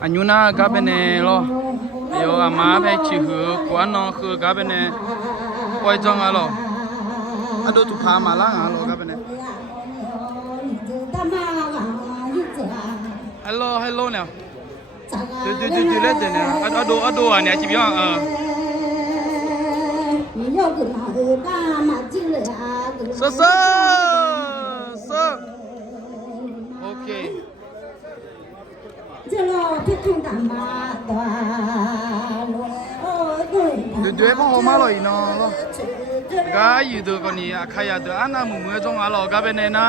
อันยูน่าก็เป็นเนลเดี๋ยวอามาไปชิหือกวนน้องคือก็เป็นเนปล่อยจังอะหรออะดูถูกพามาล่างอะหรอก็เป็นเนฮัลโหลฮัลโหลเนี่ยดูเล่นเดี๋ยวเนี่ยอะดูอ่ะเนี่ยจีบยังเซ่โอเคดูพ่อมาเลยเนาะก็อยู่ตัวคนนี้ใครอยากดูอันนั้นมือจงอ่ะหรอก็เป็นเนนะ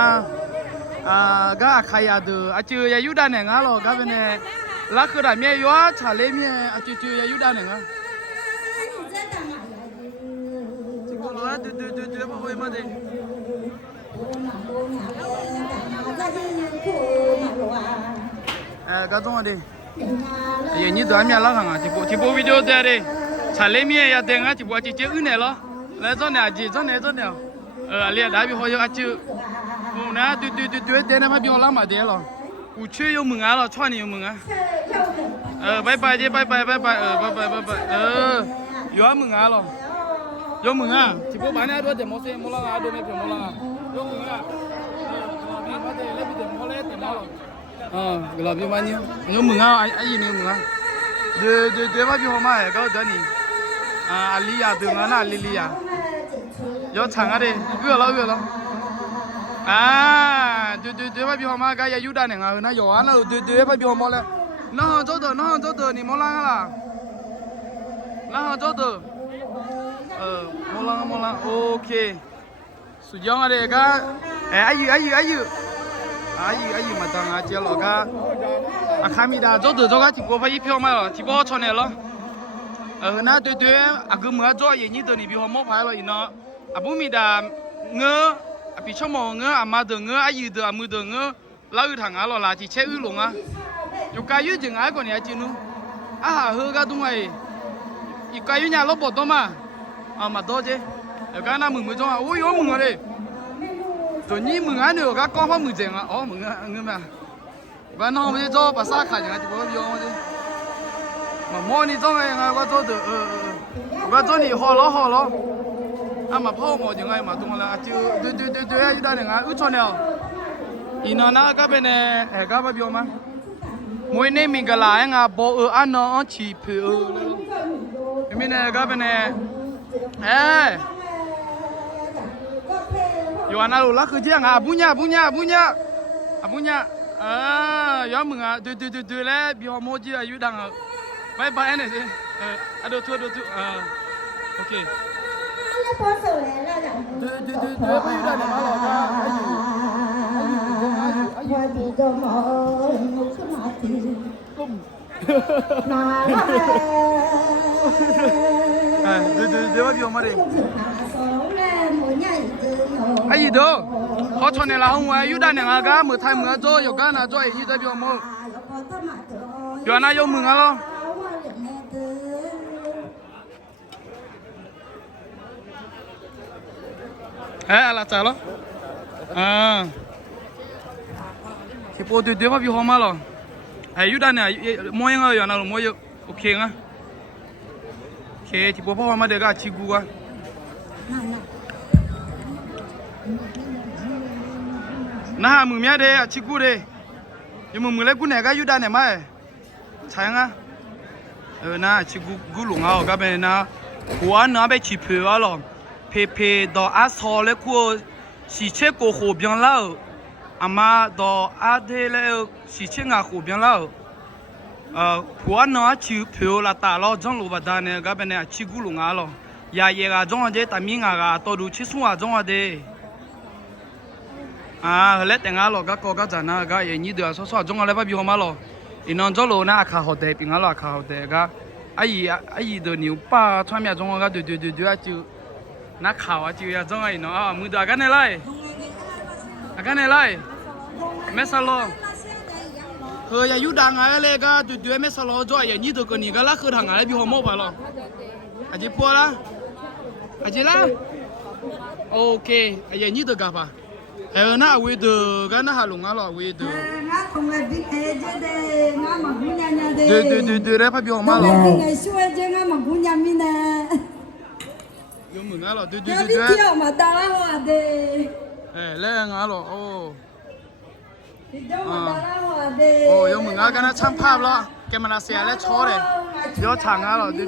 ก็ใครอยากดูอาจือยายุดานเนี่ยงั้นหรอก็เป็นเนลักคือได้เมียยัวชาเลเมียอาจือยายุดานเนี่ยงั้นจิโกโลดูพ่อไปมาดิก็ต้องดิอย่างนี้ตัวเมียละครั้งอ่ะที่พวิดีโอเดี๋ยวชาเลเมียอยากเด้งอ่ะที่พวกจีอื่นเนี่ยหรอแล้วตอนเนี่ยจีตอนเนี่ยเรียกได้พี่เขาอยู่อาจืนะดูเดี๋ยวนะพี่เขาล้างมาเดี๋ยวหรอกูเชื่ออยู่มึงอ่ะหรอช่วยนี่อยู่มึงอ่ะบายจีบายบายอยู่มึงอ่ะหรออยู่มึงอ่ะที่พวกบ้านเนี่ยดูเดี๋ยวมอสมอลล์อ่ะดูไม่เปลี่ยนมอลล์อ่ะอยู่มึงอ่ะพี่มาเดี๋ยวเล่นเดี๋ยวมอลล์เดี๋ยวมอลล์ก็เราพี่มาเนี่ยอยู่มึงอ่ะไอ้ยี่นี่มึงอ่ะเดี๋ยวมาพี่เขามาก็เดี๋ยวนี้อาลี亚对我那莉莉亚，要唱啊的，饿了，对，把比好嘛，该也有点那个，那要啊那对，把比好嘛嘞，那找到，你莫啷个啦，那找到，莫啷 ，OK， สุดยอดเลยก็อายุมาตั้งอาเจียหรอก็อาคามีดา找到ก็ที่กูไปยี่票嘛了，ที่กูชน了。那对，个么做嘢呢度你比我冇牌了，不咪哒比什么阿妈的阿姨的阿母的老有堂啊了，垃圾车有龙啊，有该有正爱个你还记喏，喝个东西，有该有伢老不多嘛，嘛多啫，有该那门中啊，我有门嘞，就你门啊，你有个刚好门正啊，门啊，咩？我那我们做把啥看见啊，就不用我啫。摸你装哎，我做的我做你好了，嘛泡沫就哎嘛懂了，就对，有点那个有错了，那个边呢，个不表嘛，每年明个来包安那起票，明呢个边呢，有那路那个这样不nya，要么对嘞，比较摸起有点个。bye bye này chứ đồ thua ok đưa bây giờ này mà lo ra đưa bây giờ mà đi ai gì đó họ cho này là không ai yêu đàn này cả mở thay mở cho yêu cái nào cho ai như thế bây giờ mà giờ này yêu mừng à là chả lo thì bộ tuyệt mà bị hoa mà lo yêu đàn này mua những người nào mua yêu ok á ok thì bộ hoa mà để cái chi gu á na mừng mía đây chi gu đây nhưng mừng lấy gu này cái yêu đàn này mà chẳng á na chi gu lủng à cái bên na của nó bị chi phê à lo phê đó á so lấy của xí chế của hồ biển lao mà đó á thế lấy xí chế ngà hồ biển lao của nó chịu phiếu là ta lo trong lúa bát này cái bên này chỉ gu lủng à lo ya cái trong cái ta miếng à tôi đủ chỉ xuống à trong cái lấy tiền à lo cái có cái gì na cái như đó số trong cái phải bị hỏng lo nó trong lúa na khá hậu đấy biển à lo khá hậu đấy cái ai đồ nhiều ba穿面中个对就那考啊就要中啊喏没得干你来没啥咯和呀有当啊那个对没啥咯做呀你都跟你个那课堂啊比好冇牌咯啊就播啦啊就啦 OK 哎呀你都干吧那味道，跟那还弄啊了味道。我同来比哎这的，我嘛姑娘娘的。对，来拍比好嘛同来了。比哎说这我嘛姑娘咪呢。有门啊了，对。要比跳嘛打拉话的。来啊了哦。比跳嘛打拉话的。哦，有门啊，跟他唱拍了，跟嘛那些来吵嘞，要唱啊了，对。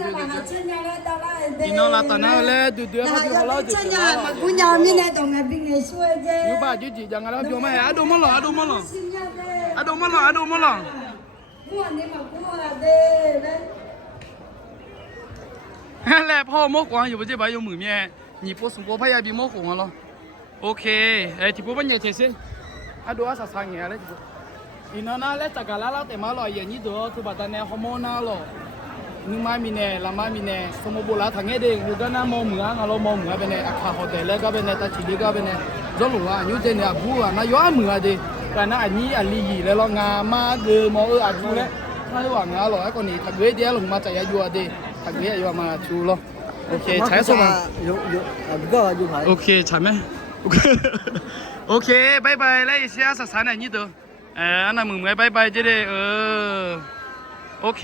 你那拉当然嘞，对，拍比好了就。嘛姑娘咪呢，同来比哎说这。有把就讲啊，比我们还多么了。我你嘛姑啊的，来跑莫光有不这把有门面，你不送我拍也比莫红了。OK， ที่พวกมันใหญ่เท่สิดูว่าสังเกตเลยอีน้องน่าเล่นจากการเล่าแต่มาหล่ออย่างนี้ตัวคือบัตรเนี่ยฮอร์โมนน่าหล่อนึกมามีเนี่ยลามามีเนี่ยสมบูรณ์ทางเงี้ยเด็กคือก็น่ามองเหมือนเรามองเหมือนเป็นเนี่ยอาคาโฮเทลก็เป็นเนี่ยตาชีดีก็เป็นเนี่ยจนหลงอ่ะยูเจเนี่ยบัวน่าย้อนเหมือนเด็กแต่น่าอันนี้อันลีแล้วเรางามาเดือมออัดชูเลยถ้าหวังงาหล่อไอ้คนนี้ถักเวทเดียวหลงมาจากยัวเด็กถักเวทยัวมาชูหรอโอเคใช้สมองโอเคใช่ไหมโอเคบายบายแล้วเสียสักสารไหนนี่ตัวอันนั้นมึงไงบายบายเจ๊เด้โอเค